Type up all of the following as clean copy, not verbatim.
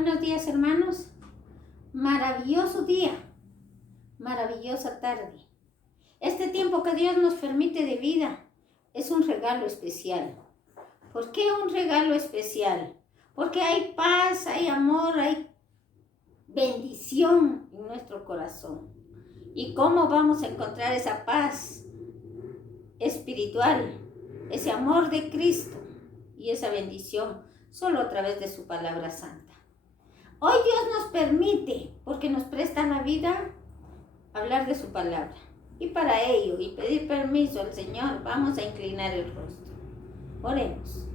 Buenos días, hermanos. Maravilloso día, maravillosa tarde. Este tiempo que Dios nos permite de vida es un regalo especial. ¿Por qué un regalo especial? Porque hay paz, hay amor, hay bendición en nuestro corazón. ¿Y cómo vamos a encontrar esa paz espiritual, ese amor de Cristo y esa bendición? Solo a través de su palabra santa. Hoy Dios nos permite, porque nos presta la vida, hablar de su palabra. Y para ello, y pedir permiso al Señor, vamos a inclinar el rostro. Oremos.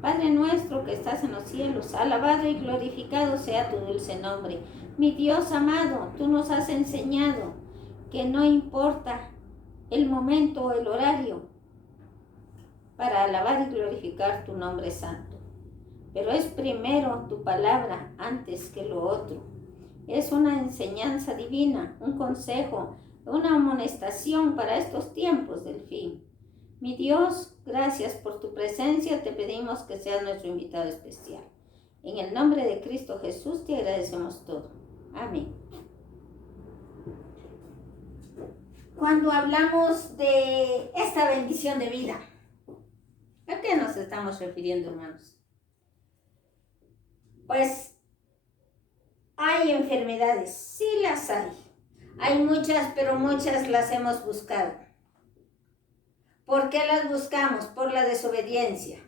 Padre nuestro que estás en los cielos, alabado y glorificado sea tu dulce nombre. Mi Dios amado, tú nos has enseñado que no importa el momento o el horario para alabar y glorificar tu nombre santo. Pero es primero tu palabra antes que lo otro. Es una enseñanza divina, un consejo, una amonestación para estos tiempos del fin. Mi Dios, gracias por tu presencia, te pedimos que seas nuestro invitado especial. En el nombre de Cristo Jesús te agradecemos todo. Amén. Cuando hablamos de esta bendición de vida, ¿a qué nos estamos refiriendo, hermanos? Pues hay enfermedades, sí las hay. Hay muchas, pero muchas las hemos buscado. ¿Por qué las buscamos? Por la desobediencia.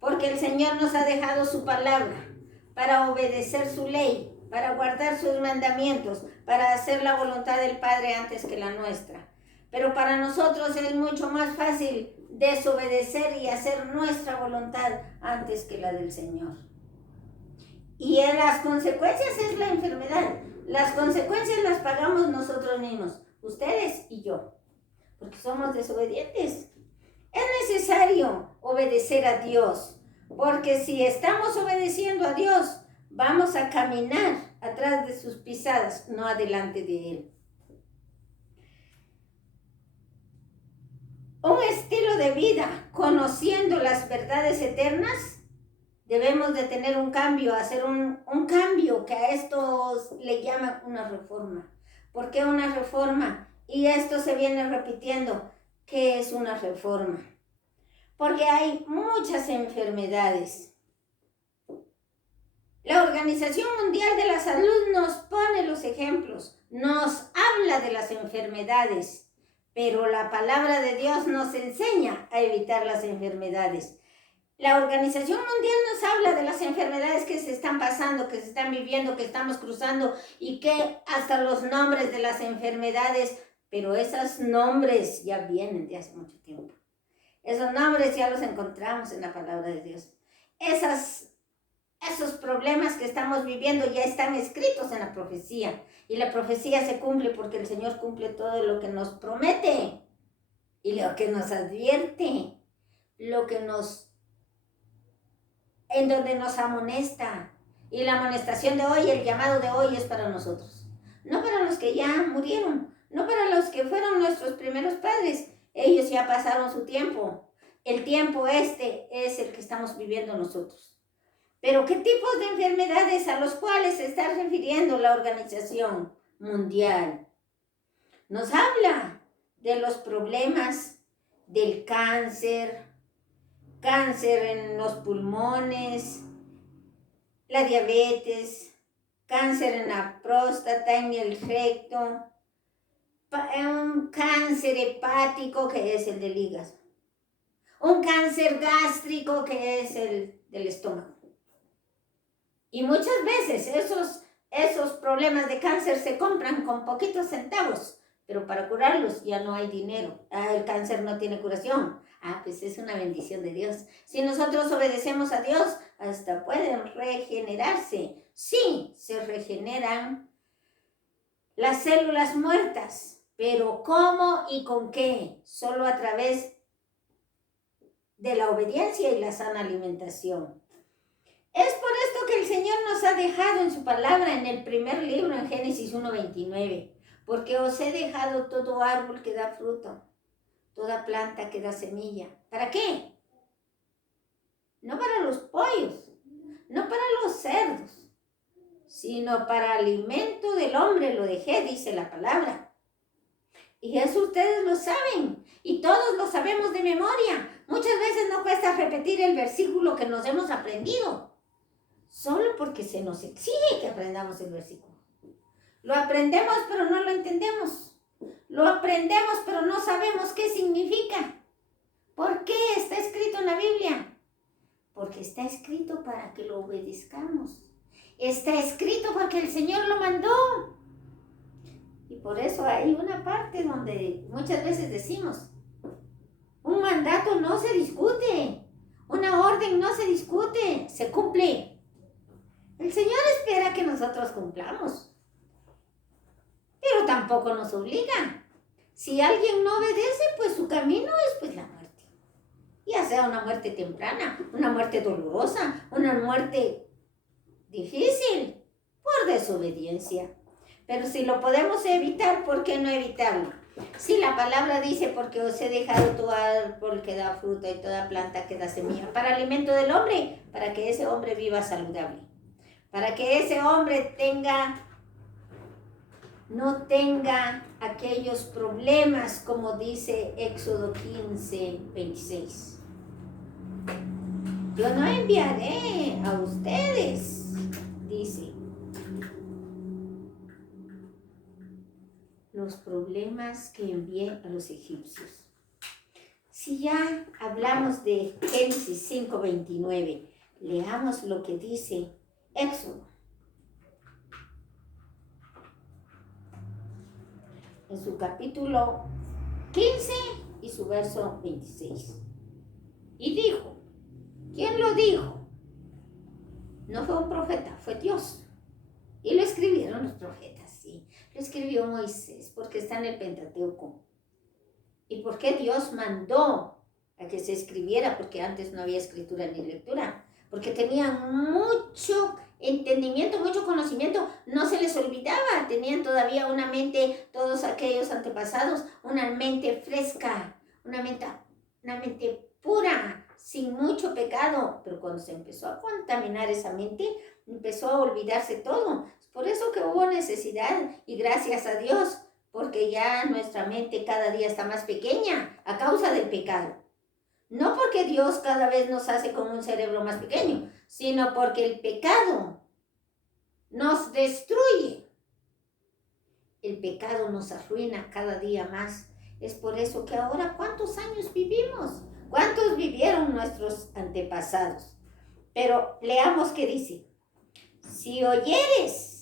Porque el Señor nos ha dejado su palabra para obedecer su ley, para guardar sus mandamientos, para hacer la voluntad del Padre antes que la nuestra. Pero para nosotros es mucho más fácil desobedecer y hacer nuestra voluntad antes que la del Señor. Y en las consecuencias es la enfermedad. Las consecuencias las pagamos nosotros mismos, ustedes y yo, porque somos desobedientes. Es necesario obedecer a Dios, porque si estamos obedeciendo a Dios, vamos a caminar atrás de sus pisadas, no adelante de Él. Un estilo de vida, conociendo las verdades eternas, debemos de tener un cambio, hacer un cambio que a estos le llaman una reforma. ¿Por qué una reforma? Y esto se viene repitiendo. ¿Qué es una reforma? Porque hay muchas enfermedades. La Organización Mundial de la Salud nos pone los ejemplos, nos habla de las enfermedades, pero la palabra de Dios nos enseña a evitar las enfermedades. La Organización Mundial nos habla de las enfermedades que se están pasando, que se están viviendo, que estamos cruzando y que hasta los nombres de las enfermedades, pero esos nombres ya vienen de hace mucho tiempo. Esos nombres ya los encontramos en la palabra de Dios. Esos problemas que estamos viviendo ya están escritos en la profecía y la profecía se cumple porque el Señor cumple todo lo que nos promete y lo que nos advierte, en donde nos amonesta. Y la amonestación de hoy, el llamado de hoy es para nosotros. No para los que ya murieron, no para los que fueron nuestros primeros padres. Ellos ya pasaron su tiempo. El tiempo este es el que estamos viviendo nosotros. Pero ¿qué tipos de enfermedades a los cuales se está refiriendo la Organización Mundial? Nos habla de los problemas del cáncer en los pulmones, la diabetes, cáncer en la próstata, en el recto, un cáncer hepático que es el del hígado, un cáncer gástrico que es el del estómago. Y muchas veces esos problemas de cáncer se compran con poquitos centavos, pero para curarlos ya no hay dinero. El cáncer no tiene curación. Pues es una bendición de Dios. Si nosotros obedecemos a Dios, hasta pueden regenerarse. Sí, se regeneran las células muertas, pero ¿cómo y con qué? Solo a través de la obediencia y la sana alimentación. Es por esto que el Señor nos ha dejado en su palabra en el primer libro, en Génesis 1:29, porque os he dejado todo árbol que da fruto, toda planta que da semilla. ¿Para qué? No para los pollos, no para los cerdos, sino para alimento del hombre lo dejé, dice la palabra. Y eso ustedes lo saben, y todos lo sabemos de memoria. Muchas veces no cuesta repetir el versículo que nos hemos aprendido, solo porque se nos exige que aprendamos el versículo. Lo aprendemos, pero no lo entendemos. Lo aprendemos, pero no sabemos qué significa. ¿Por qué está escrito en la Biblia? Porque está escrito para que lo obedezcamos. Está escrito porque el Señor lo mandó. Y por eso hay una parte donde muchas veces decimos, un mandato no se discute, una orden no se discute, se cumple. El Señor espera que nosotros cumplamos, pero tampoco nos obliga. Si alguien no obedece, pues su camino es pues la muerte. Ya sea una muerte temprana, una muerte dolorosa, una muerte difícil por desobediencia. Pero si lo podemos evitar, ¿por qué no evitarlo? Si la palabra dice, porque os he dejado todo árbol que da fruta y toda planta que da semilla, para alimento del hombre, para que ese hombre viva saludable, para que ese hombre no tenga aquellos problemas, como dice Éxodo 15, 26. Yo no enviaré a ustedes, dice, los problemas que envié a los egipcios. Si ya hablamos de Génesis 5:29, leamos lo que dice Éxodo. En su capítulo 15 y su verso 26. Y dijo, ¿quién lo dijo? No fue un profeta, fue Dios. Y lo escribieron los profetas, sí. Lo escribió Moisés porque está en el Pentateuco. ¿Y por qué Dios mandó a que se escribiera? Porque antes no había escritura ni lectura. Porque tenían mucho entendimiento, mucho conocimiento. No se les olvidaba. Tenían todavía una mente, todos aquellos antepasados, una mente fresca, una mente pura, sin mucho pecado. Pero cuando se empezó a contaminar esa mente, empezó a olvidarse todo. Por eso que hubo necesidad, y gracias a Dios, porque ya nuestra mente cada día está más pequeña a causa del pecado. No porque Dios cada vez nos hace con un cerebro más pequeño, sino porque el pecado nos destruye. El pecado nos arruina cada día más. Es por eso que ahora, ¿cuántos años vivimos? ¿Cuántos vivieron nuestros antepasados? Pero leamos qué dice. Si oyeres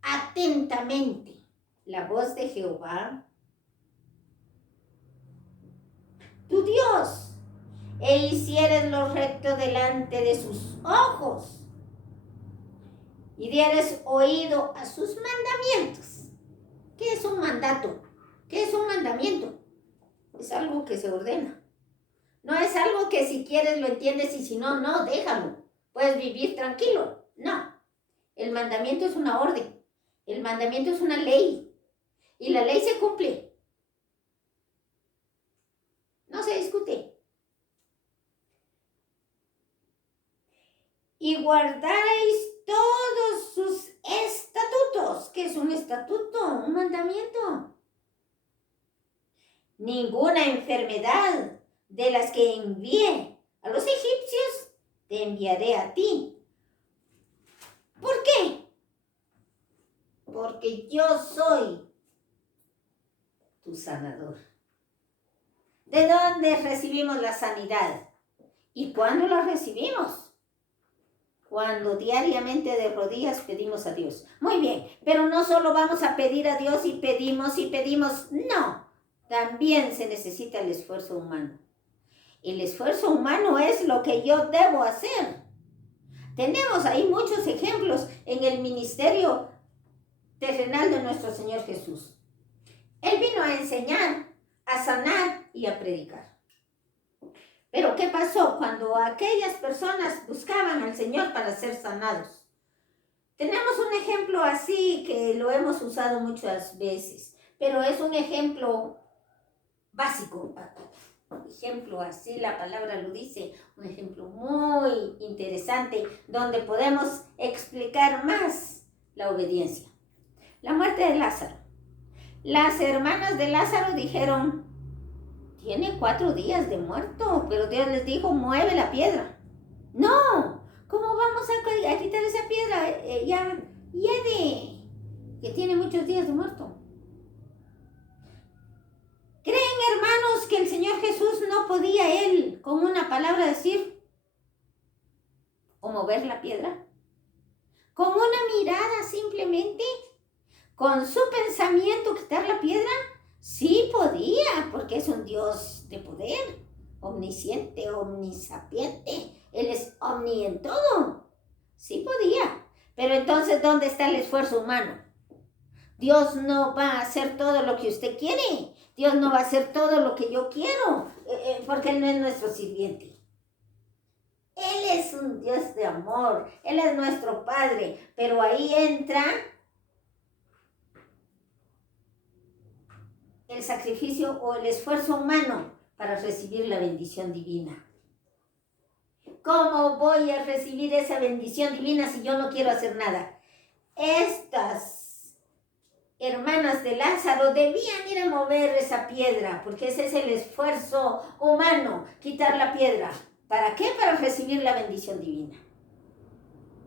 atentamente la voz de Jehová, tu Dios, e hicieres lo recto delante de sus ojos, y dieres oído a sus mandamientos. ¿Qué es un mandato? ¿Qué es un mandamiento? Es algo que se ordena. No es algo que si quieres lo entiendes y si no, no, déjalo. Puedes vivir tranquilo. No. El mandamiento es una orden. El mandamiento es una ley. Y la ley se cumple. No se discute. Y guardaréis todos sus estatutos. ¿Qué es un estatuto? Un mandamiento. Ninguna enfermedad de las que envié a los egipcios te enviaré a ti. ¿Por qué? Porque yo soy tu sanador. ¿De dónde recibimos la sanidad? ¿Y cuándo la recibimos? Cuando diariamente de rodillas pedimos a Dios. Muy bien, pero no solo vamos a pedir a Dios y pedimos. No, también se necesita el esfuerzo humano. El esfuerzo humano es lo que yo debo hacer. Tenemos ahí muchos ejemplos en el ministerio terrenal de nuestro Señor Jesús. Él vino a enseñar, a sanar y a predicar. Pero ¿qué pasó cuando aquellas personas buscaban al Señor para ser sanados? Tenemos un ejemplo así que lo hemos usado muchas veces, pero es un ejemplo básico. ejemplo, así la palabra lo dice, un ejemplo muy interesante donde podemos explicar más la obediencia. La muerte de Lázaro. Las hermanas de Lázaro dijeron, tiene 4 días de muerto, pero Dios les dijo, mueve la piedra. No, ¿cómo vamos a quitar esa piedra? Ya que tiene muchos días de muerto. ¿Creen, hermanos, que el Señor Jesús no podía él con una palabra decir o mover la piedra? Con una mirada simplemente, con su pensamiento quitar la piedra. Sí podía, porque es un Dios de poder, omnisciente, omnisapiente. Él es omni en todo. Sí podía. Pero entonces, ¿dónde está el esfuerzo humano? Dios no va a hacer todo lo que usted quiere. Dios no va a hacer todo lo que yo quiero, porque Él no es nuestro sirviente. Él es un Dios de amor. Él es nuestro Padre. Pero ahí entra el sacrificio o el esfuerzo humano para recibir la bendición divina. ¿Cómo voy a recibir esa bendición divina si yo no quiero hacer nada? Estas hermanas de Lázaro debían ir a mover esa piedra, porque ese es el esfuerzo humano, quitar la piedra. ¿Para qué? Para recibir la bendición divina.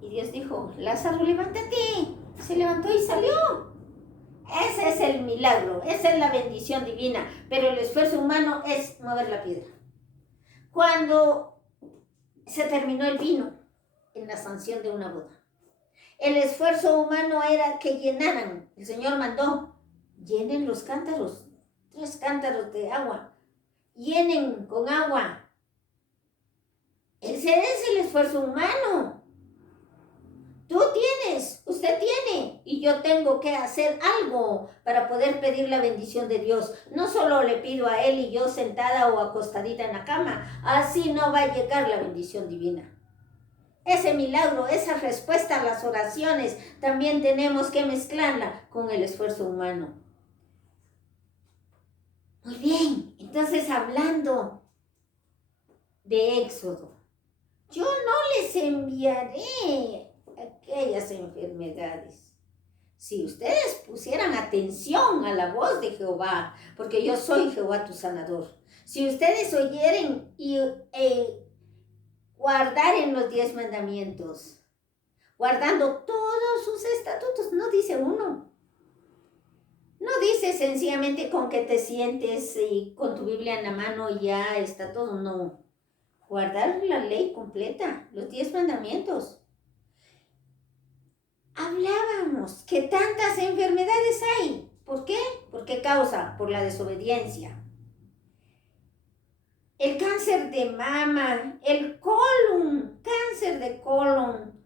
Y Dios dijo, Lázaro, levántate. Se levantó y salió. Ese es el milagro, esa es la bendición divina, pero el esfuerzo humano es mover la piedra. Cuando se terminó el vino en la sanción de una boda, el esfuerzo humano era que llenaran. El Señor mandó, llenen los cántaros, 3 cántaros de agua, llenen con agua. Ese es el esfuerzo humano. Tú tienes, usted tiene, y yo tengo que hacer algo para poder pedir la bendición de Dios. No solo le pido a Él y yo sentada o acostadita en la cama, así no va a llegar la bendición divina. Ese milagro, esa respuesta a las oraciones, también tenemos que mezclarla con el esfuerzo humano. Muy bien, entonces hablando de Éxodo, yo no les enviaré aquellas enfermedades. Si ustedes pusieran atención a la voz de Jehová, porque yo soy Jehová tu sanador. Si ustedes oyeren y guardaren los 10 mandamientos, guardando todos sus estatutos, no dice uno. No dice sencillamente con que te sientes y con tu Biblia en la mano y ya está todo, no. Guardar la ley completa, los 10 mandamientos. Hablábamos que tantas enfermedades hay. ¿Por qué? ¿Por qué causa? Por la desobediencia. El cáncer de mama, el colon, cáncer de colon,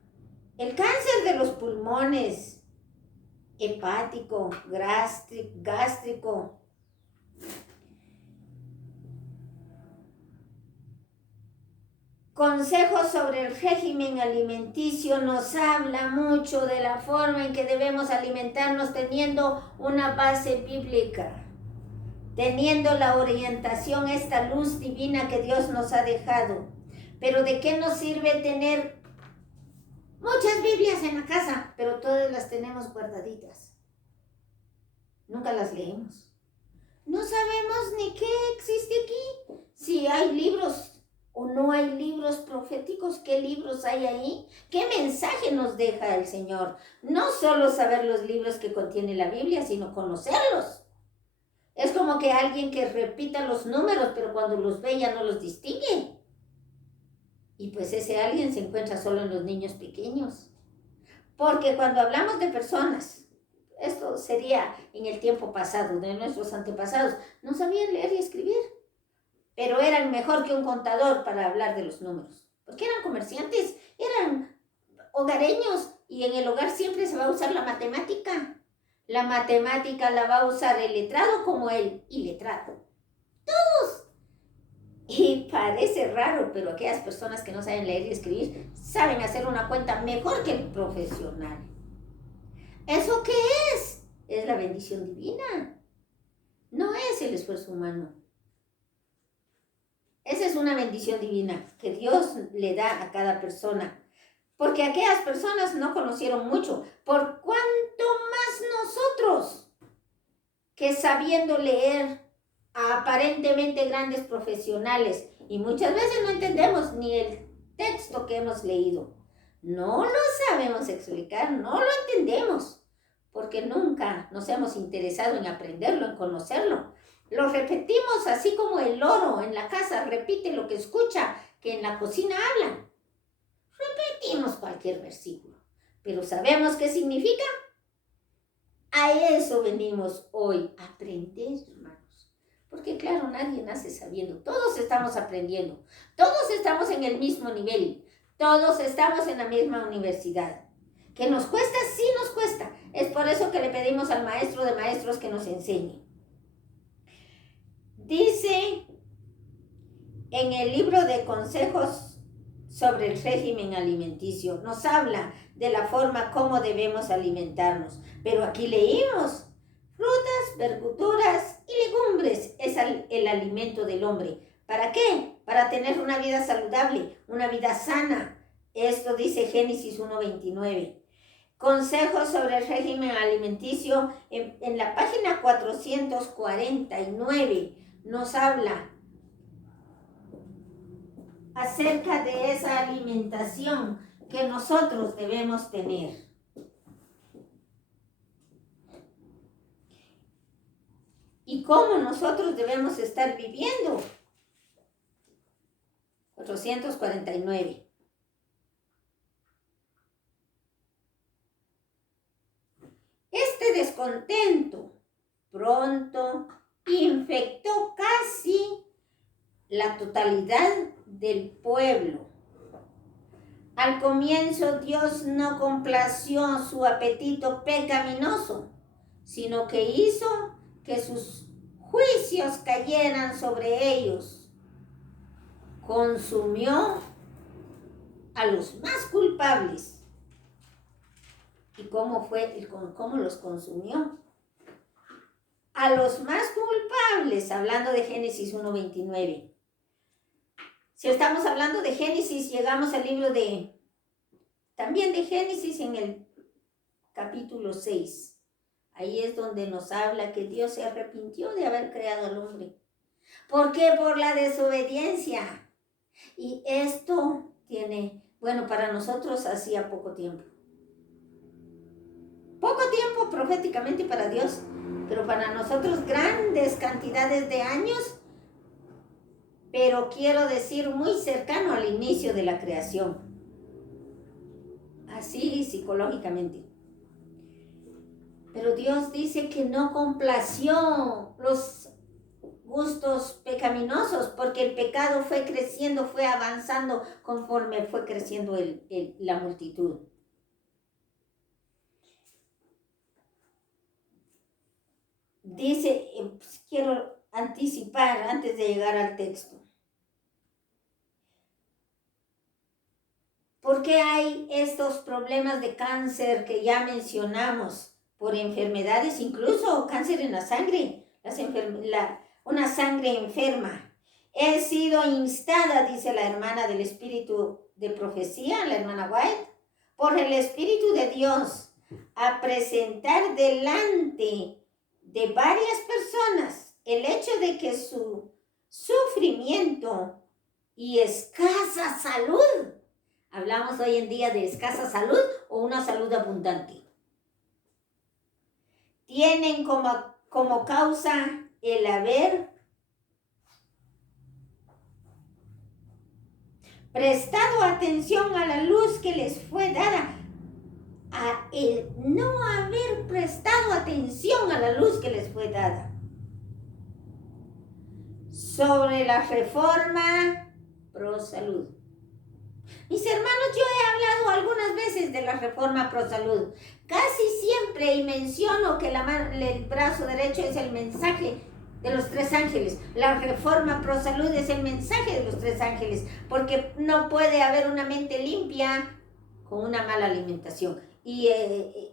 el cáncer de los pulmones, hepático, gástrico. Consejos sobre el régimen alimenticio nos habla mucho de la forma en que debemos alimentarnos teniendo una base bíblica, teniendo la orientación, esta luz divina que Dios nos ha dejado. Pero ¿de qué nos sirve tener muchas Biblias en la casa, pero todas las tenemos guardaditas? Nunca las leemos. No sabemos ni qué existe aquí. Si hay libros o no hay libros proféticos, ¿qué libros hay ahí? ¿Qué mensaje nos deja el Señor? No solo saber los libros que contiene la Biblia, sino conocerlos. Es como que alguien que repita los números, pero cuando los ve ya no los distingue. Y pues ese alguien se encuentra solo en los niños pequeños. Porque cuando hablamos de personas, esto sería en el tiempo pasado, de nuestros antepasados, no sabían leer y escribir. Pero eran mejor que un contador para hablar de los números, porque eran comerciantes, eran hogareños, y en el hogar siempre se va a usar la matemática. La matemática la va a usar el letrado como el iletrado. Todos. Y parece raro, pero aquellas personas que no saben leer y escribir saben hacer una cuenta mejor que el profesional. ¿Eso qué es? Es la bendición divina. No es el esfuerzo humano. es una bendición divina que Dios le da a cada persona. Porque aquellas personas no conocieron mucho. Por cuanto más nosotros, que sabiendo leer a aparentemente grandes profesionales, y muchas veces no entendemos ni el texto que hemos leído. No lo sabemos explicar, no lo entendemos, porque nunca nos hemos interesado en aprenderlo, en conocerlo. Lo repetimos así como el loro en la casa repite lo que escucha, que en la cocina hablan. Repetimos cualquier versículo, pero ¿sabemos qué significa? A eso venimos hoy, a aprender, hermanos. Porque claro, nadie nace sabiendo, todos estamos aprendiendo, todos estamos en el mismo nivel, todos estamos en la misma universidad. ¿Que nos cuesta? Sí nos cuesta. Es por eso que le pedimos al maestro de maestros que nos enseñe. Dice en el libro de consejos sobre el régimen alimenticio, nos habla de la forma como debemos alimentarnos. Pero aquí leímos, frutas, verduras y legumbres es el alimento del hombre. ¿Para qué? Para tener una vida saludable, una vida sana. Esto dice Génesis 1:29. Consejos sobre el régimen alimenticio en la página 449 nos habla acerca de esa alimentación que nosotros debemos tener. Y cómo nosotros debemos estar viviendo. 449. Este descontento pronto infectó casi la totalidad del pueblo. Al comienzo Dios no complació su apetito pecaminoso, sino que hizo que sus juicios cayeran sobre ellos. Consumió a los más culpables. ¿Y cómo los consumió? A los más culpables, hablando de Génesis 1:29. Si estamos hablando de Génesis, llegamos al libro también de Génesis en el capítulo 6. Ahí es donde nos habla que Dios se arrepintió de haber creado al hombre. ¿Por qué? Por la desobediencia. Y esto para nosotros hacía poco tiempo. Poco tiempo proféticamente para Dios, pero para nosotros grandes cantidades de años, pero quiero decir muy cercano al inicio de la creación. Así psicológicamente. Pero Dios dice que no complació los gustos pecaminosos, porque el pecado fue creciendo, fue avanzando conforme fue creciendo la multitud. Dice, quiero anticipar antes de llegar al texto. ¿Por qué hay estos problemas de cáncer que ya mencionamos? Por enfermedades, incluso cáncer en la sangre, una sangre enferma. He sido instada, dice la hermana del espíritu de profecía, la hermana White, por el Espíritu de Dios, a presentar delante de varias personas el hecho de que su sufrimiento y escasa salud, hablamos hoy en día de escasa salud o una salud abundante, tienen como causa el haber prestado atención a la luz que les fue dada, a el no haber prestado atención a la luz que les fue dada. Sobre la reforma pro salud. Mis hermanos, yo he hablado algunas veces de la reforma pro salud. Casi siempre y menciono que el brazo derecho es el mensaje de los 3 ángeles. La reforma pro salud es el mensaje de los 3 ángeles, porque no puede haber una mente limpia con una mala alimentación. Y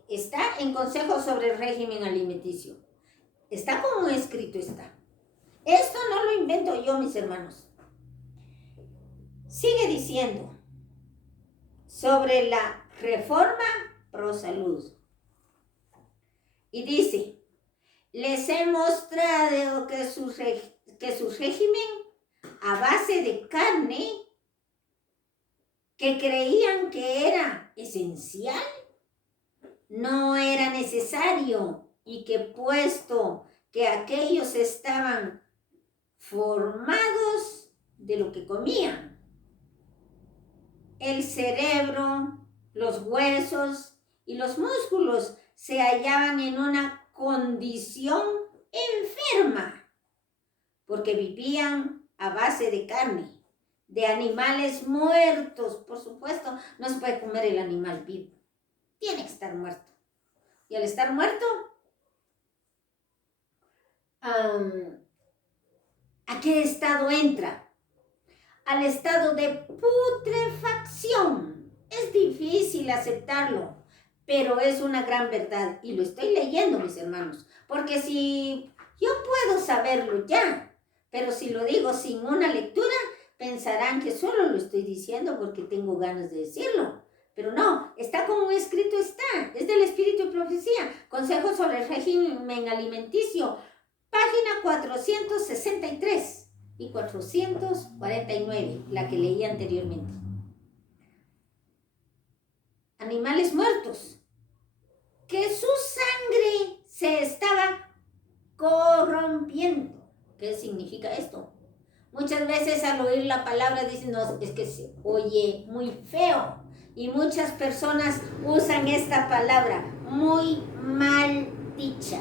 está en consejos sobre el régimen alimenticio. Está como escrito está. Esto no lo invento yo, mis hermanos. Sigue diciendo sobre la reforma pro salud. Y dice, les he mostrado que su régimen a base de carne, que creían que era esencial, no era necesario, y que puesto que aquellos estaban formados de lo que comían, el cerebro, los huesos y los músculos se hallaban en una condición enferma, porque vivían a base de carne, de animales muertos. Por supuesto, no se puede comer el animal vivo, tiene que estar muerto. Y al estar muerto, ¿a qué estado entra? Al estado de putrefacción. Es difícil aceptarlo, pero es una gran verdad. Y lo estoy leyendo, mis hermanos, porque si yo puedo saberlo ya, pero si lo digo sin una lectura, pensarán que solo lo estoy diciendo porque tengo ganas de decirlo. Pero no, está como escrito está. Es del Espíritu y Profecía. Consejos sobre el régimen alimenticio. Página 463 y 449, la que leí anteriormente. Animales muertos, que su sangre se estaba corrompiendo. ¿Qué significa esto? Muchas veces al oír la palabra dicen, no, es que se oye muy feo. Y muchas personas usan esta palabra muy mal dicha.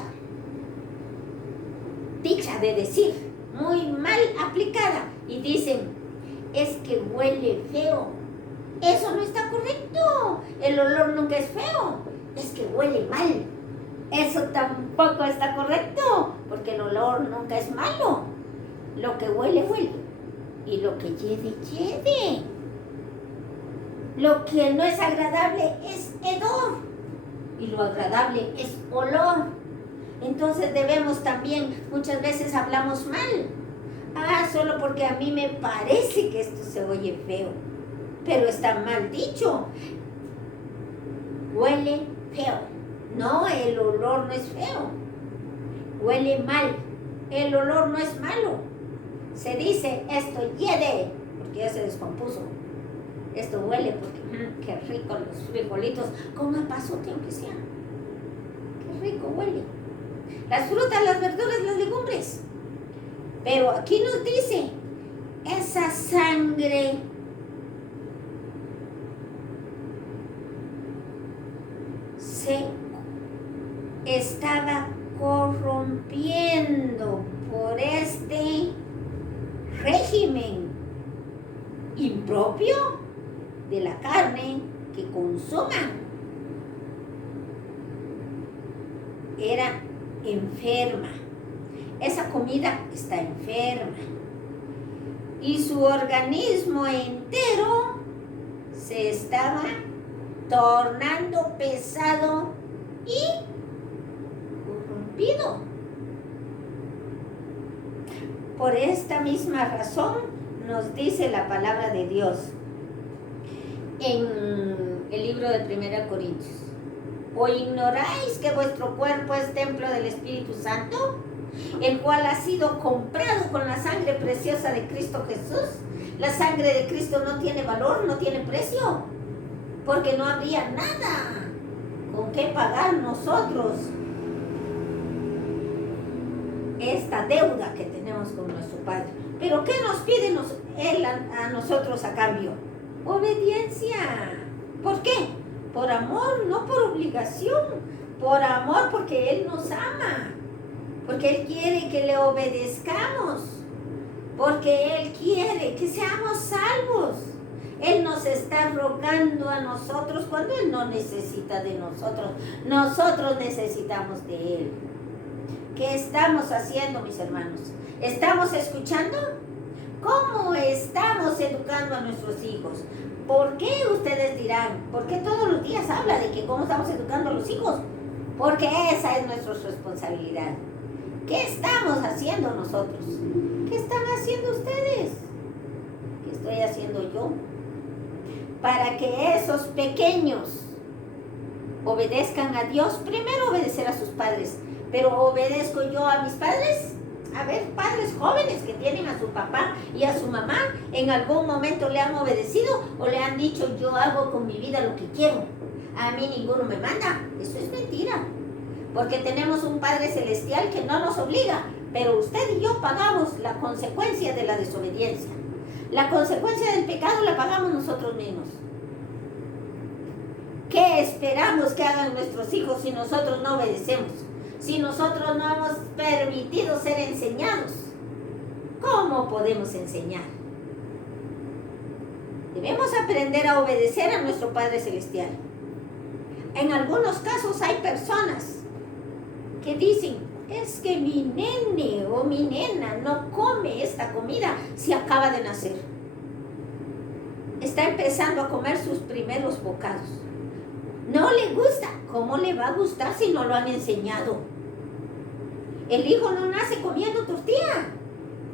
Dicha de decir, muy mal aplicada. Y dicen, es que huele feo. Eso no está correcto. El olor nunca es feo. Es que huele mal. Eso tampoco está correcto, porque el olor nunca es malo. Lo que huele, huele. Y lo que hiede, hiede. Lo que no es agradable es hedor. Y lo agradable es olor. Entonces debemos también, muchas veces hablamos mal. Solo porque a mí me parece que esto se oye feo. Pero está mal dicho. Huele feo. No, el olor no es feo. Huele mal. El olor no es malo. Se dice, esto hiede, porque ya se descompuso. Esto huele porque, qué rico los frijolitos, con epazote aunque sea. Qué rico huele. Las frutas, las verduras, las legumbres. Pero aquí nos dice, esa sangre se estaba corrompiendo por este régimen impropio de la carne que consuman. Era enferma. Esa comida está enferma. Y su organismo entero se estaba tornando pesado y corrompido. Por esta misma razón nos dice la palabra de Dios en el libro de 1 Corintios. ¿O ignoráis que vuestro cuerpo es templo del Espíritu Santo, el cual ha sido comprado con la sangre preciosa de Cristo Jesús? La sangre de Cristo no tiene valor, no tiene precio, porque no habría nada con qué pagar nosotros esta deuda que tenemos con nuestro Padre. Pero ¿qué nos pide Él a nosotros a cambio? Obediencia. ¿Por qué? Por amor, no por obligación. Por amor, porque Él nos ama. Porque Él quiere que le obedezcamos. Porque Él quiere que seamos salvos. Él nos está rogando a nosotros cuando Él no necesita de nosotros. Nosotros necesitamos de Él. ¿Qué estamos haciendo, mis hermanos? ¿Estamos escuchando? ¿Cómo estamos educando a nuestros hijos? ¿Por qué ustedes dirán? ¿Por qué todos los días habla de que cómo estamos educando a los hijos? Porque esa es nuestra responsabilidad. ¿Qué estamos haciendo nosotros? ¿Qué están haciendo ustedes? ¿Qué estoy haciendo yo? para que esos pequeños obedezcan a Dios. Primero obedecer a sus padres, pero ¿obedezco yo a mis padres? A ver, padres jóvenes que tienen a su papá y a su mamá, ¿en algún momento le han obedecido o le han dicho yo hago con mi vida lo que quiero? A mí ninguno me manda. Eso es mentira, porque tenemos un Padre Celestial que no nos obliga, pero usted y yo pagamos la consecuencia de la desobediencia. La consecuencia del pecado la pagamos nosotros mismos. ¿Qué esperamos que hagan nuestros hijos si nosotros no obedecemos? Si nosotros no hemos permitido ser enseñados, ¿cómo podemos enseñar? Debemos aprender a obedecer a nuestro Padre Celestial. En algunos casos hay personas que dicen, es que mi nene o mi nena no come esta comida si acaba de nacer. Está empezando a comer sus primeros bocados. No le gusta. ¿Cómo le va a gustar si no lo han enseñado? El hijo no nace comiendo tortilla.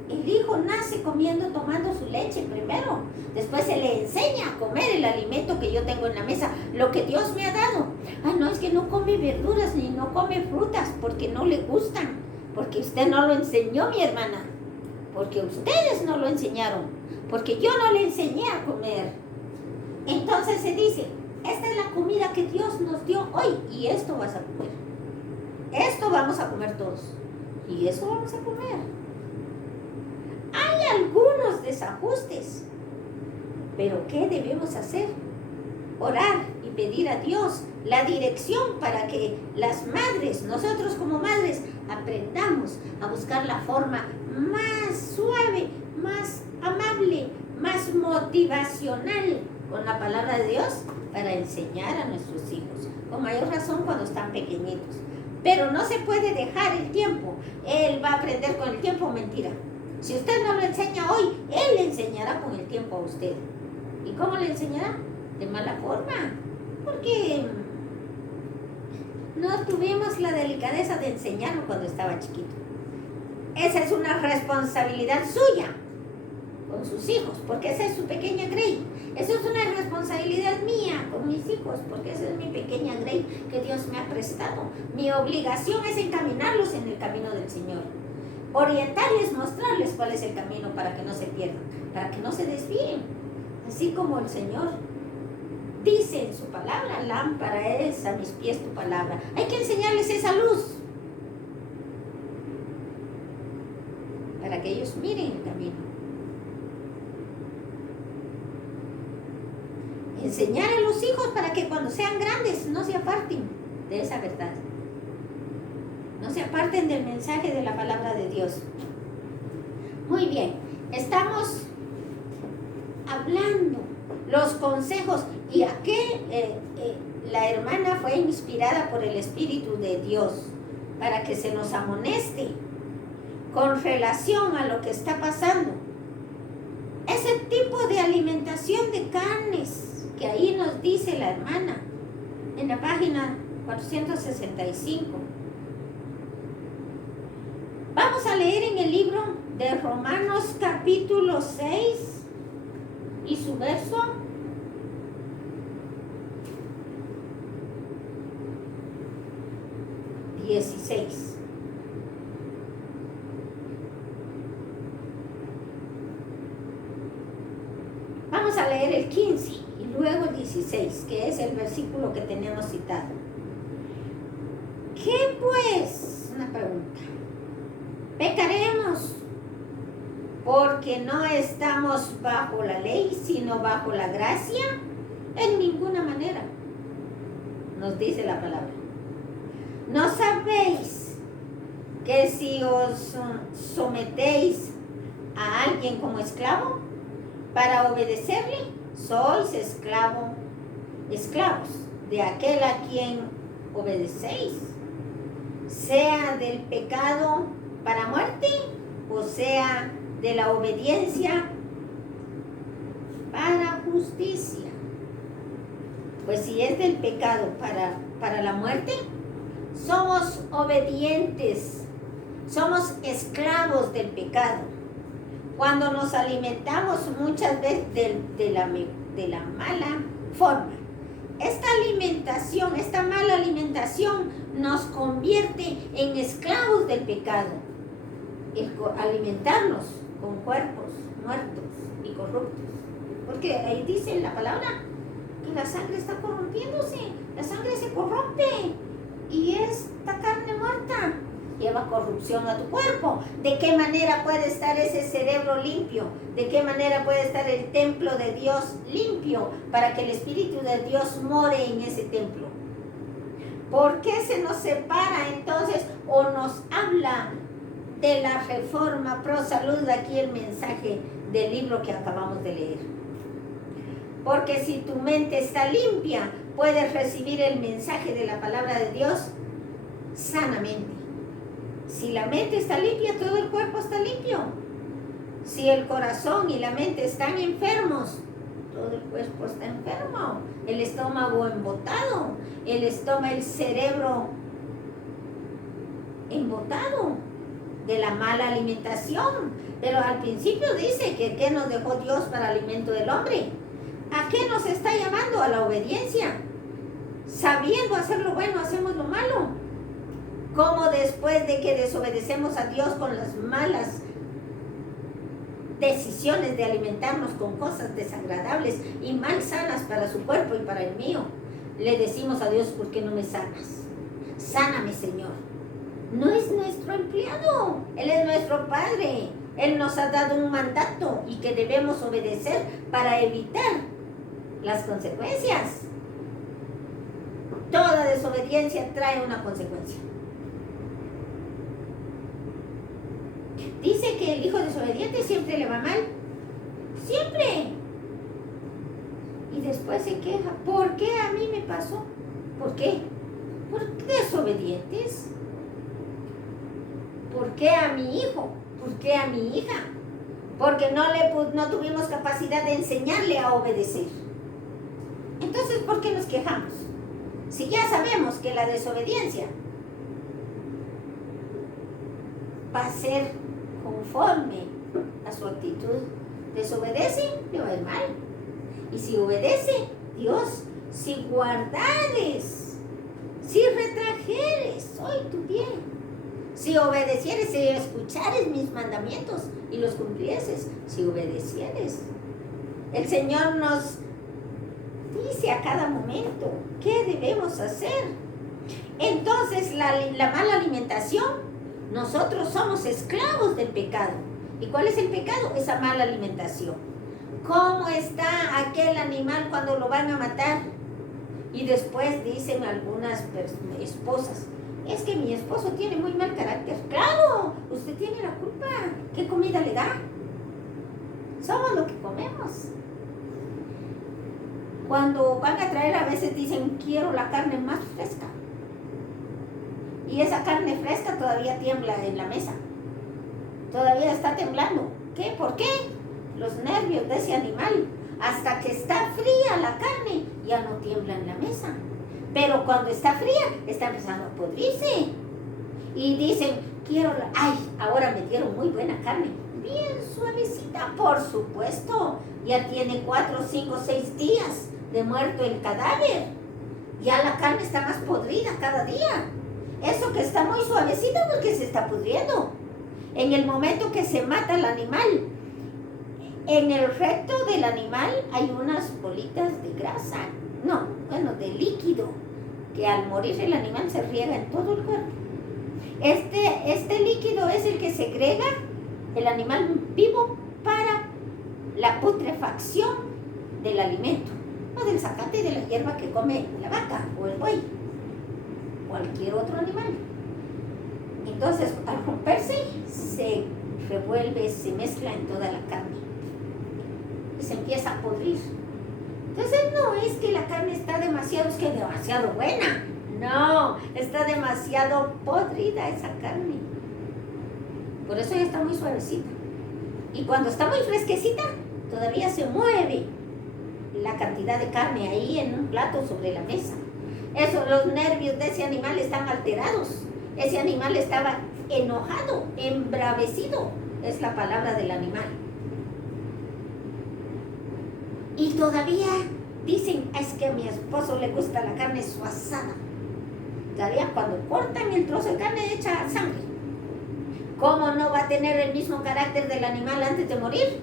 El hijo nace tomando su leche primero. Después se le enseña a comer el alimento que yo tengo en la mesa, lo que Dios me ha dado. Ah, no, es que no come verduras ni no come frutas porque no le gustan. Porque usted no lo enseñó, mi hermana. Porque ustedes no lo enseñaron. Porque yo no le enseñé a comer. Entonces se dice, esta es la comida que Dios nos dio hoy y esto vas a comer. Esto vamos a comer todos. Y eso vamos a comer. Hay algunos desajustes. Pero ¿qué debemos hacer? Orar y pedir a Dios la dirección para que las madres, nosotros como madres, aprendamos a buscar la forma más suave, más amable, más motivacional con la palabra de Dios para enseñar a nuestros hijos. Con mayor razón cuando están pequeñitos. Pero no se puede dejar el tiempo. Él va a aprender con el tiempo, mentira. Si usted no lo enseña hoy, Él le enseñará con el tiempo a usted. ¿Y cómo le enseñará? De mala forma. Porque no tuvimos la delicadeza de enseñarlo cuando estaba chiquito. Esa es una responsabilidad suya con sus hijos, porque esa es su pequeña Grey. Esa es una responsabilidad mía con mis hijos, porque esa es mi pequeña Grey que Dios me ha prestado. Mi obligación es encaminarlos en el camino del Señor. Orientarles, mostrarles cuál es el camino para que no se pierdan, para que no se desvíen. Así como el Señor dice en su palabra, lámpara es a mis pies tu palabra. Hay que enseñarles esa luz para que ellos miren el camino. Enseñar a los hijos para que cuando sean grandes no se aparten de esa verdad. No se aparten del mensaje de la palabra de Dios. Muy bien, estamos hablando los consejos y a qué la hermana fue inspirada por el Espíritu de Dios para que se nos amoneste con relación a lo que está pasando. Ese tipo de alimentación de carnes que ahí nos dice la hermana en la página 465. Vamos a leer en el libro de Romanos capítulo 6 y su verso 16. Vamos a leer el 15 y luego el 16, que es el versículo que tenemos citado. ¿Qué pues? Una pregunta. ¿Pecaremos porque no estamos bajo la ley, sino bajo la gracia? En ninguna manera, nos dice la palabra. ¿No sabéis que si os sometéis a alguien como esclavo para obedecerle, sois esclavos de aquel a quien obedecéis, sea del pecado para muerte o sea de la obediencia para justicia? Pues si es del pecado para la muerte, somos obedientes, somos esclavos del pecado. Cuando nos alimentamos muchas veces de la mala forma. Esta mala alimentación nos convierte en esclavos del pecado. El alimentarnos con cuerpos muertos y corruptos. Porque ahí dice la palabra que la sangre está corrompiéndose, la sangre se corrompe y esta carne muerta lleva corrupción a tu cuerpo. ¿De qué manera puede estar ese cerebro limpio? ¿De qué manera puede estar el templo de Dios limpio para que el Espíritu de Dios more en ese templo? ¿Por qué se nos separa entonces o nos habla de la reforma pro salud aquí el mensaje del libro que acabamos de leer? Porque si tu mente está limpia, puedes recibir el mensaje de la palabra de Dios sanamente. Si la mente está limpia, todo el cuerpo está limpio. Si el corazón y la mente están enfermos, todo el cuerpo está enfermo. El estómago embotado, el cerebro embotado de la mala alimentación. Pero al principio dice que ¿qué nos dejó Dios para alimento del hombre? ¿A qué nos está llamando? A la obediencia. Sabiendo hacer lo bueno, hacemos lo malo. Como después de que desobedecemos a Dios con las malas decisiones de alimentarnos con cosas desagradables y malsanas para su cuerpo y para el mío, le decimos a Dios: ¿por qué no me sanas? Sáname, Señor. No es nuestro empleado, Él es nuestro Padre. Él nos ha dado un mandato y que debemos obedecer para evitar las consecuencias. Toda desobediencia trae una consecuencia. Dice que el hijo desobediente siempre le va mal. Siempre. Y después se queja. ¿Por qué a mí me pasó? ¿Por qué? ¿Por qué desobedientes? ¿Por qué a mi hijo? ¿Por qué a mi hija? Porque no tuvimos capacidad de enseñarle a obedecer. Entonces, ¿por qué nos quejamos? Si ya sabemos que la desobediencia va a ser conforme a su actitud. Desobedece, le va a ir mal. Y si obedece, Dios, si guardares, si retrajeres hoy tu bien, si obedecieres, si escuchares mis mandamientos y los cumplieses, si obedecieres. El Señor nos dice a cada momento qué debemos hacer. Entonces, la mala alimentación, nosotros somos esclavos del pecado. ¿Y cuál es el pecado? Esa mala alimentación. ¿Cómo está aquel animal cuando lo van a matar? Y después dicen algunas esposas: es que mi esposo tiene muy mal carácter. Claro, usted tiene la culpa. ¿Qué comida le da? Somos lo que comemos. Cuando van a traer, a veces dicen: quiero la carne más fresca. Y esa carne fresca todavía tiembla en la mesa. Todavía está temblando. ¿Qué? ¿Por qué? Los nervios de ese animal. Hasta que está fría la carne, ya no tiembla en la mesa. Pero cuando está fría, está empezando a podrirse. Y dicen: ay, ahora me dieron muy buena carne. Bien suavecita, por supuesto. Ya tiene 4, 5, 6 días de muerto el cadáver. Ya la carne está más podrida cada día. Eso que está muy suavecita porque se está pudriendo. En el momento que se mata el animal, en el recto del animal hay unas bolitas de grasa, de líquido, que al morir el animal se riega en todo el cuerpo. Este líquido es el que segrega el animal vivo para la putrefacción del alimento, o del zacate de la hierba que come la vaca o el buey, cualquier otro animal. Entonces, al romperse, se revuelve, se mezcla en toda la carne y se empieza a podrir. Entonces, no es que la carne está demasiado buena. No, está demasiado podrida esa carne. Por eso ya está muy suavecita. Y cuando está muy fresquecita, todavía se mueve la cantidad de carne ahí en un plato sobre la mesa. Los nervios de ese animal están alterados. Ese animal estaba enojado, embravecido, es la palabra del animal. Y todavía dicen, es que a mi esposo le gusta la carne suazada. Todavía cuando cortan el trozo de carne echa sangre. ¿Cómo no va a tener el mismo carácter del animal antes de morir?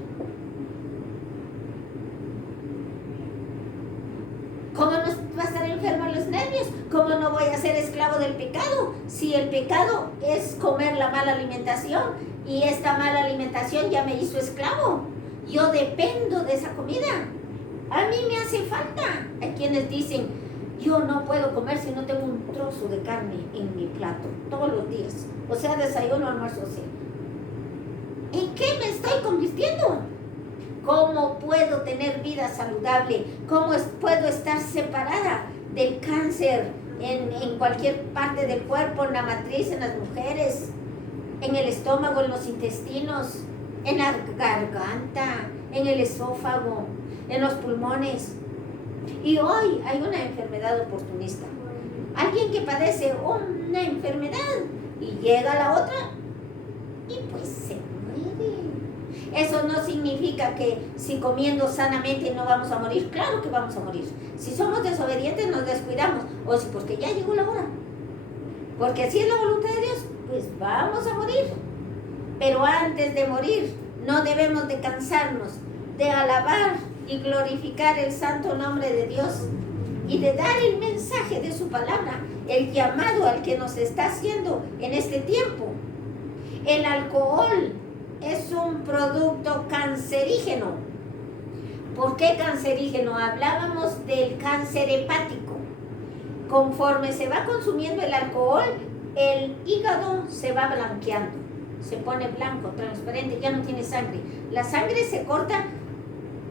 ¿Cómo no va a estar enfermo en los nervios? ¿Cómo no voy a ser esclavo del pecado? Si el pecado es comer la mala alimentación y esta mala alimentación ya me hizo esclavo. Yo dependo de esa comida. A mí me hace falta. Hay quienes dicen, yo no puedo comer si no tengo un trozo de carne en mi plato todos los días. O sea, desayuno, almuerzo, cena. ¿En qué me estoy convirtiendo? ¿Cómo puedo tener vida saludable? ¿Cómo puedo estar separada del cáncer en cualquier parte del cuerpo, en la matriz, en las mujeres, en el estómago, en los intestinos, en la garganta, en el esófago, en los pulmones? Y hoy hay una enfermedad oportunista. Alguien que padece una enfermedad y llega la otra y pues se muere. Eso no significa que si comiendo sanamente no vamos a morir. Claro que vamos a morir. Si somos desobedientes nos descuidamos. O si porque ya llegó la hora. Porque así es la voluntad de Dios. Pues vamos a morir. Pero antes de morir no debemos de cansarnos de alabar y glorificar el santo nombre de Dios y de dar el mensaje de su palabra, el llamado al que nos está haciendo en este tiempo. El alcohol es un producto cancerígeno. ¿Por qué cancerígeno? Hablábamos del cáncer hepático. Conforme se va consumiendo el alcohol, el hígado se va blanqueando, se pone blanco, transparente, ya no tiene sangre. La sangre se corta,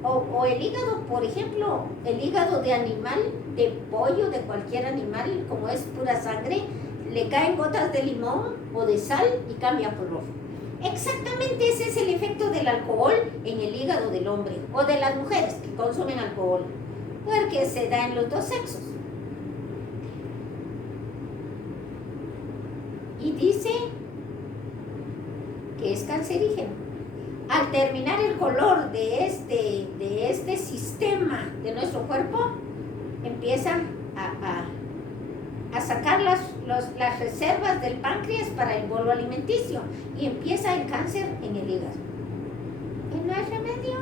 o el hígado, por ejemplo, el hígado de animal, de pollo, de cualquier animal, como es pura sangre, le caen gotas de limón o de sal y cambia por rojo. Exactamente ese es el efecto del alcohol en el hígado del hombre o de las mujeres que consumen alcohol, porque se da en los dos sexos. Y dice que es cancerígeno. Al terminar el color de este sistema de nuestro cuerpo, empiezan a sacar las reservas del páncreas para el bolo alimenticio y empieza el cáncer en el hígado. ¿Y no hay remedio?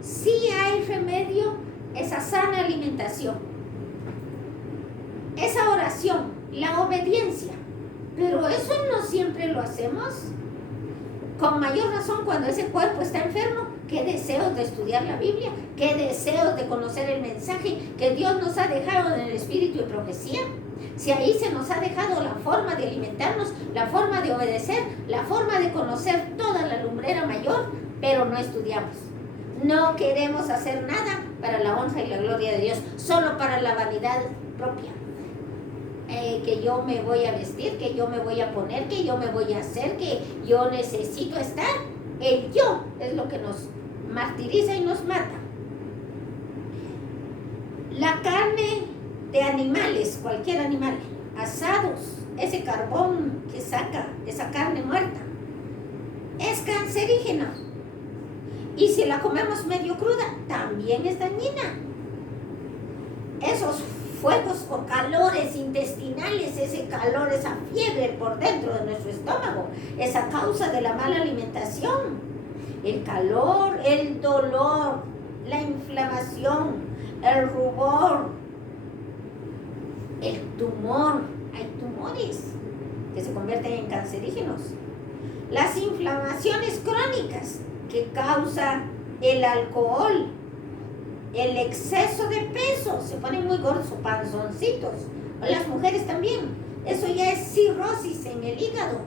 Sí hay remedio, esa sana alimentación, esa oración, la obediencia, pero eso no siempre lo hacemos. Con mayor razón cuando ese cuerpo está enfermo. Qué deseos de estudiar la Biblia, qué deseos de conocer el mensaje que Dios nos ha dejado en el Espíritu y Profecía. Si ahí se nos ha dejado la forma de alimentarnos, la forma de obedecer, la forma de conocer toda la lumbrera mayor, pero no estudiamos. No queremos hacer nada para la honra y la gloria de Dios, solo para la vanidad propia. Que yo me voy a vestir, que yo me voy a poner, que yo me voy a hacer, que yo necesito estar. El yo es lo que nos martiriza y nos mata. La carne de animales, cualquier animal, asados, ese carbón que saca esa carne muerta, es cancerígena. Y si la comemos medio cruda, también es dañina. Esos fuegos o calores intestinales, ese calor, esa fiebre por dentro de nuestro estómago, es a causa de la mala alimentación. El calor, el dolor, la inflamación, el rubor, el tumor. Hay tumores que se convierten en cancerígenos. Las inflamaciones crónicas que causa el alcohol, el exceso de peso, se ponen muy gordos o panzoncitos, o las mujeres también. Eso ya es cirrosis en el hígado.